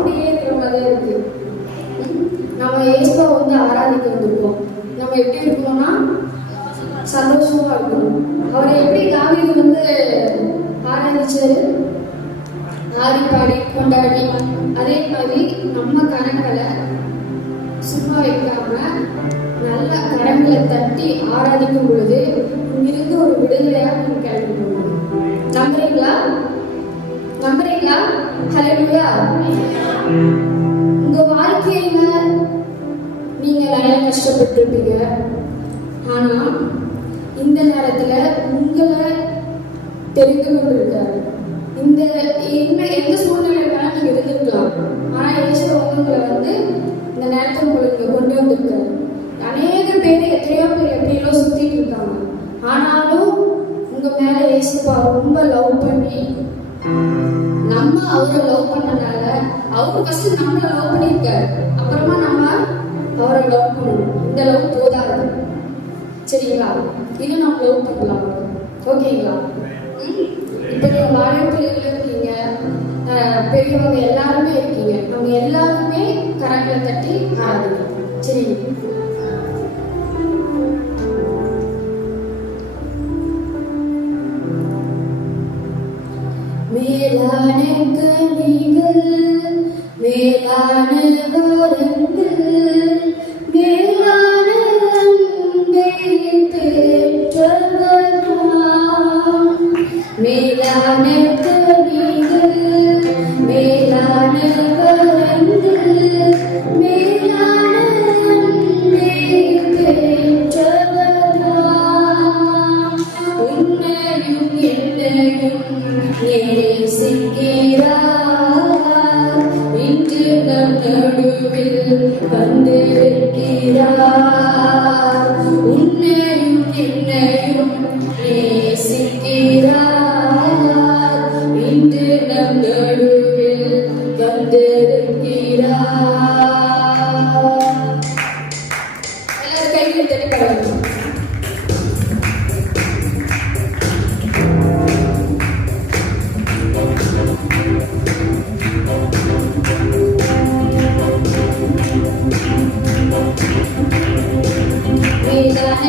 அப்படியே இருக்கிற மாதிரி இருக்கு. நம்ம இயேசுவை வந்து ஆராதிக்க வந்திருக்கோம். நம்ம எப்படி இருக்கோம்னா சந்தோஷமா இருக்கணும். அவரை எப்படி தாவீது வந்து ஆராதிச்சாரு? ஆடி பாடி கொண்டாடி. அதே மாதிரி நம்ம கரங்களை சும்மா வைக்காம நல்ல கரங்களை தட்டி ஆராதிக்கும் பொழுது இங்கிருந்து ஒரு விடுதலையா நீங்க கிளம்பி போகணும். நம்புறீங்களா? நம்புறீங்களா? ஹல்லேலூயா. உங்க வாழ்க்கையில நீங்க நிறைய கஷ்டப்பட்டிருப்பீங்க. ஆனா இந்த நேரத்துல உங்களை தெரிந்து கொண்டிருக்காரு. இந்த எந்த சூழ்நிலையில நீங்க இருந்திருக்கலாம். ஆனா இயேசு உங்களை வந்து இந்த நேரத்தை உங்களுக்கு கொண்டு வந்திருக்காரு. அநேக பேர் எத்தனையோ பேர் எப்படியோ சுத்திட்டு இருக்காங்க. ஆனாலும் உங்க மேல இயேசுப்பா ரொம்ப லவ் பண்ணி நம்ம அவரை லவ் பண்ணனால அவரு ஃபர்ஸ்ட் நம்மள லவ் பண்ணிருக்காரு. அப்புறமா நம்ம அவரை லவ் பண்ணணும். இந்த லவ் போதாது. சரிங்களா? இன்னும் நம்ம லவ் பண்ணலாம். ஓகேங்களா? இப்ப நீங்க வாழைப்பிள்ளைகள் இருக்கீங்க, பெரியவங்க எல்லாருமே இருக்கீங்க. அவங்க எல்லாருமே கரங்களை தட்டி ஆரம்பிக்கும். சரி, மேலான கனிகள் மேலான வரங்கள் மேலான அன்பை பெற்றவராம். மேலான கனிகள் மேலான வரங்கள் மேலான அன்பை பெற்றவராம். உன்னையும் என்னையும் நேசிக்கிறார். இன்று நம் நடுவில் வந்திருக்கிறார். உன்னையும் என்னையும் நேசிக்கிறார். இன்று நம் நடுவில் வந்திருக்கிறார். எல்லாரும் கைகளை தட்டி பாருங்க. மேலான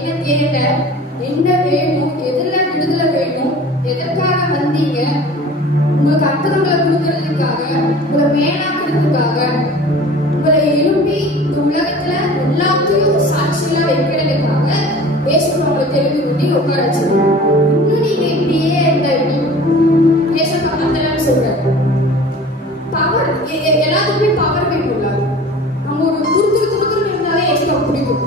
என்ன தேவை, என்ன வேணும், எதுல விடுதலை வேணும், எதற்காக வந்தீங்க, உங்களுக்கு அற்புதங்களை கொடுக்கறதுக்காக, உங்களை மேலாக்குறதுக்காக, உங்களை எழுப்பி இந்த உலகத்துல எல்லாத்தையும் சாட்சியா வைக்கிறதுக்காக இயேசு அவங்களை தெரிந்து கொண்டு உட்கார வச்சிருக்கோம். இன்னும் நீங்க இப்படியே இருந்தா இயேசு அந்த சொல்றாரு, பவர் எல்லாத்துக்குமே பவர் வேணும்ல. நம்ம ஒரு துருத்துரு இருந்தாலே இயேசு பிடிக்கும்.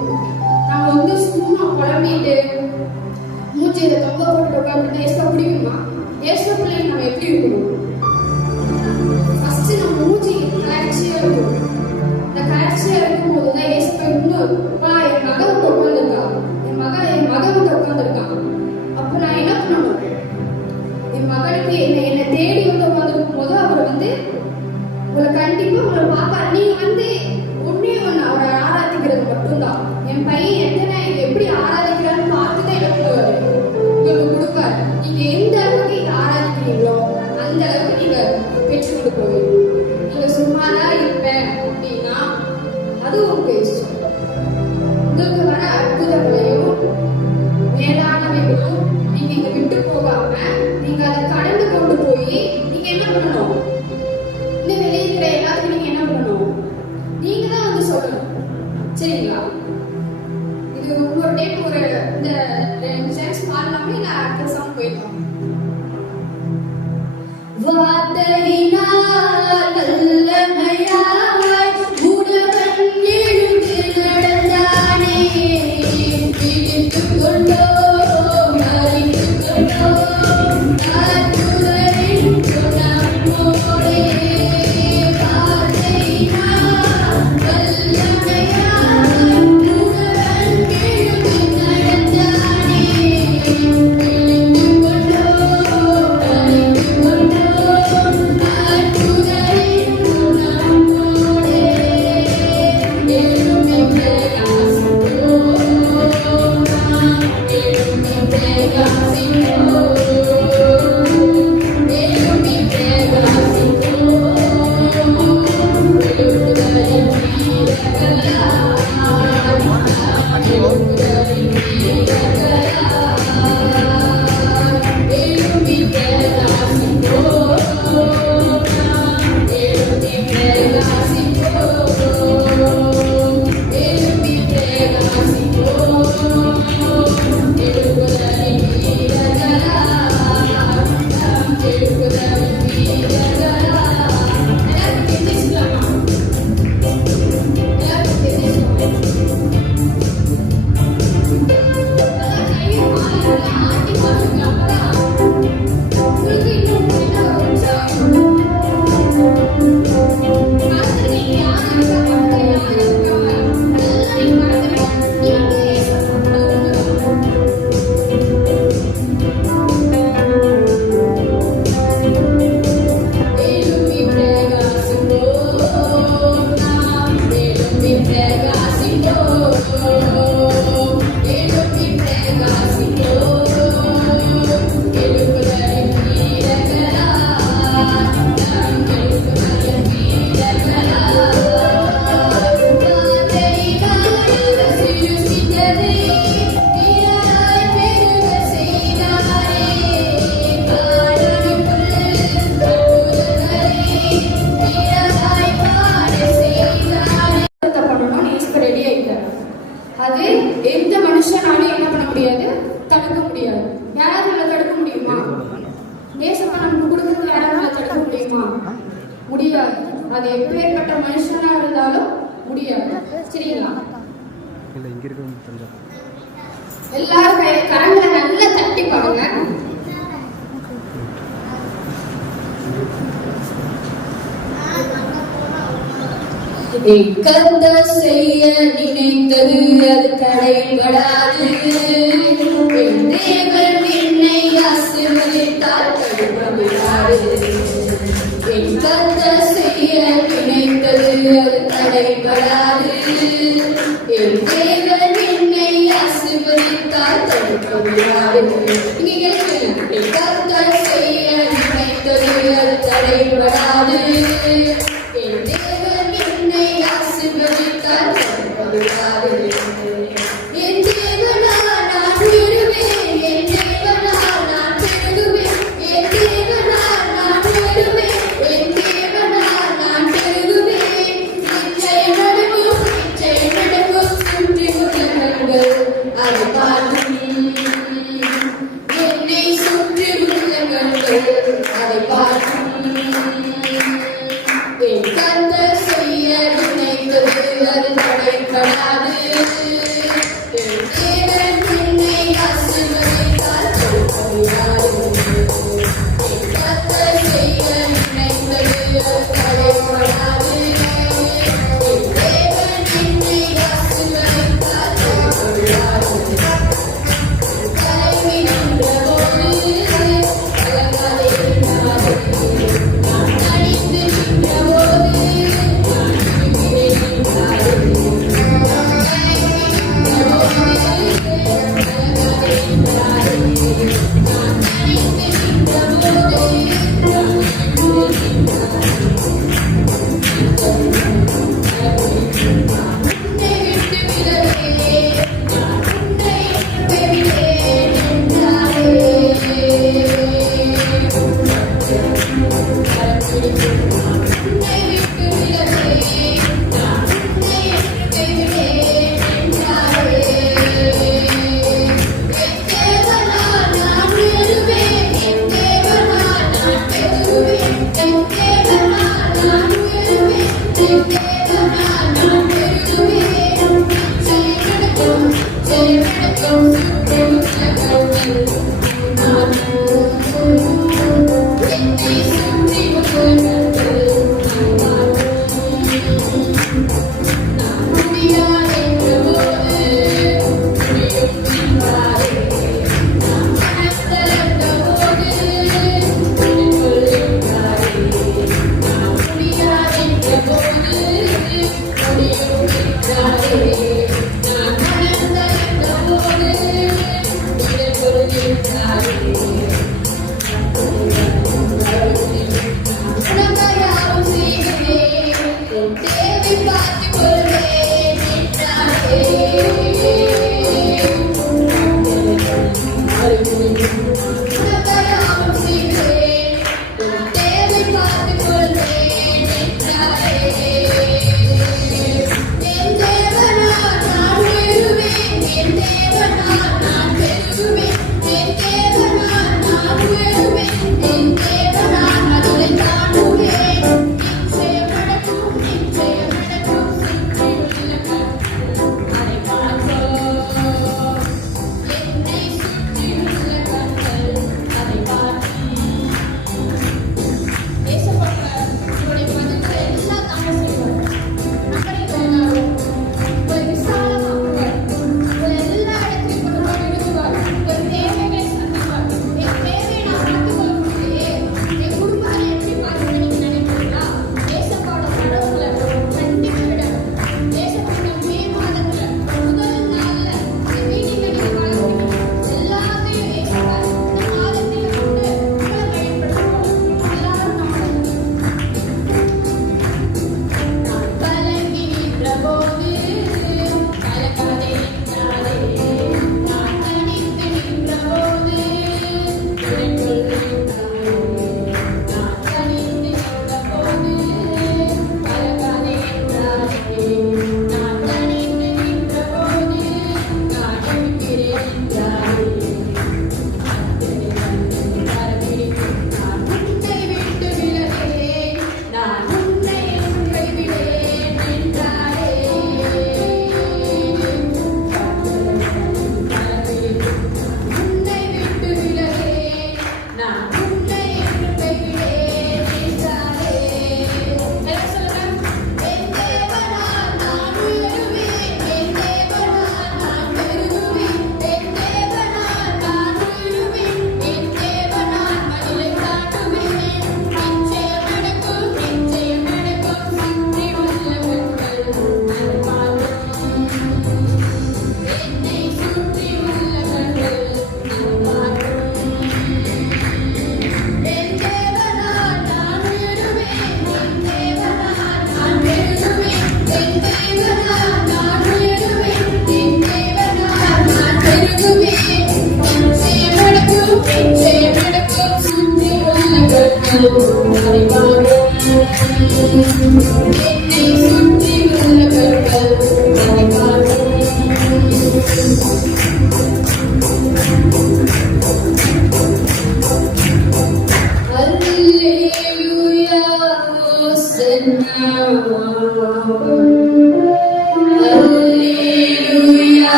நம்ம வந்து சும்மா குழம்பிட்டு மூச்சையில தொங்க போட்டு உட்காந்துட்டு இயேசு பிடிக்குமா? இயேசு பிள்ளைங்க நம்ம எப்படி இருக்கணும்? ஃபர்ஸ்ட் நம்ம மூச்சு கலர்ச்சியா இருக்கணும். இந்த கலர்ச்சியா இருக்கும் போதுதான் இயேசு இன்னும் என் மகன் வந்து உட்காந்துருக்கான், என் மகன் வந்து உட்காந்துருக்கான். அப்ப நான் என்ன பண்ணணும்? என் மகனுக்கு என்னை தேடி வந்து உட்காந்துருக்கும் போது அவர் வந்து உங்களை கண்டிப்பா உங்களை பார்ப்பாரு. நீங்க வந்து ஒன்னே ஒண்ணு அவரை ஆராதிக்கிறது மட்டும்தான். என் பையன் எத்தனை எப்படி ஆராதிக்கிறான்னு பார்த்துதான் எனக்கு உங்களுக்கு கொடுப்பாரு. நீங்க எந்த அளவுக்கு இதை ஆராதிக்கிறீங்களோ அந்த அளவுக்கு நீங்க பெற்று கொடுப்பீங்க. நீங்க சும்மாதான் இருப்பேன் அப்படின்னா அது உங்க இஷ்டம். உங்களுக்கு வர அற்புதங்களையும் மேலானவைகளும் நீங்க இங்க விட்டு போகாம நீங்க அதை கடந்து கொண்டு போய் நீங்க என்ன பண்ணணும்? இந்த வெளியே இருக்கிற எல்லாத்துக்கும் நீங்க என்ன பண்ணணும்? நீங்க தான் வந்து சொல்லணும். சரிங்களா? இது ஒவ்வொரு டைம் ஒரு இந்த 2 சென்ஸ் பாடலாமே, இல்ல அடுத்த சாங் போயிடலாம். வார்த்தையினால் வல்லமையாய் உடவன் எழுந்து நடந்தானே, பிடித்து கொண்டோம் அறிந்து கொண்டோம் அற்புதரின் குணமோடே. வார்த்தையினால் வல்லமையாய் உடவன் எழுந்து நடந்தானே, பிடித்து கொண்டோம் அறிந்து கொண்டோம் அற்புதரின் குணமோடே. எழும்பி பிரகாசிப்போம், எழும்பி பிரகாசிப்போம், எழும்பி பிரகாசிப்போம், எழுப்புதலின் வீரர்களாய், எழுப்புதலின் வீரர்களாய், எழும்பி பிரகாசிப்போம், எழும்பி பிரகாசிப்போம், எழும்பி பிரகாசிப்போம், எழுப்புதலின் வீரர்களாய், எழுப்புதலின் வீரர்களாய். எல்லாரும் தெரிஞ்சுக்கலாமா? எல்லாரும் தெரிஞ்சுக்கலாமா? அதான் கையை ஆட்டி பாருங்க. அப்பதான் உங்களுக்கு இன்னும் என்ன உற்சாகம். மறந்துட்டீங்க யார் இருக்கா, மக்கள் யார் இருக்காங்க, அதெல்லாம் நீங்க மறந்துடுங்க. நீங்க இயேசு அது ஒண்ணுதான். எழும்பி பிரகாசிப்போம், நாம் எழும்பி பிரகாசிப்போம், எழும்பி பிரகாசிப்போம், எழுப்புதலின் வீரர்களாய், நாம் எழுப்புதலின் வீரர்களாய். வார்த்தையினால் சிருஷ்டித்ததை வீரராய் பெருக செய்தாரே, காலனுக்குள் அற்புதங்களை வீரராய் பாட செய்தாரே. பண்ணணும்னு இயேசு ரெடி ஆயிட்டாரு. அது எந்த மனுஷனாலும் என்ன பண்ண முடியாது? தடுக்க முடியாது. யாராவது நம்மளை தடுக்க முடியுமா? நேசமா நமக்கு கொடுக்கறது யாராவது தடுக்க முடியுமா? முடியாது. அது எப்பேற்பட்ட மனுஷனா இருந்தாலும் முடியாது. சரிங்களா? எல்லாரும் கரங்களை நல்லா தட்டி பாருங்க. கந்த செய்ய நினைத்தது அது தடைபடாது. தேவன் என்னை ஆசீர்வதித்தால் தடுக்கப்படாது. கந்த செய்ய நினைத்தது அது தடைபடாது. தேவன் என்னை ஆசீர்வதித்தால் தடுக்கப்படாது. நீங்க கேளுங்க. கந்த செய்ய நினைத்தது அது தடைபடாது. ஆசீர்வதித்தால் என் தேவனா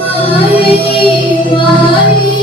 Mari, mari.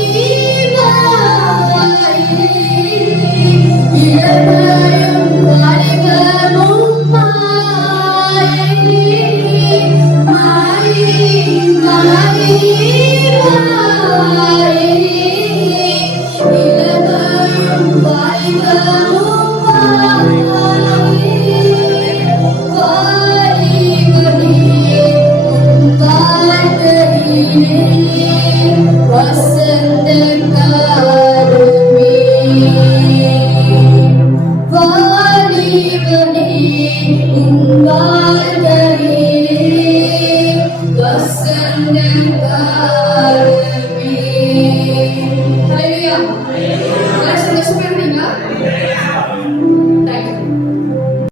ஹalleluya. நல்லா சந்தோஷமா இருக்கீங்களா?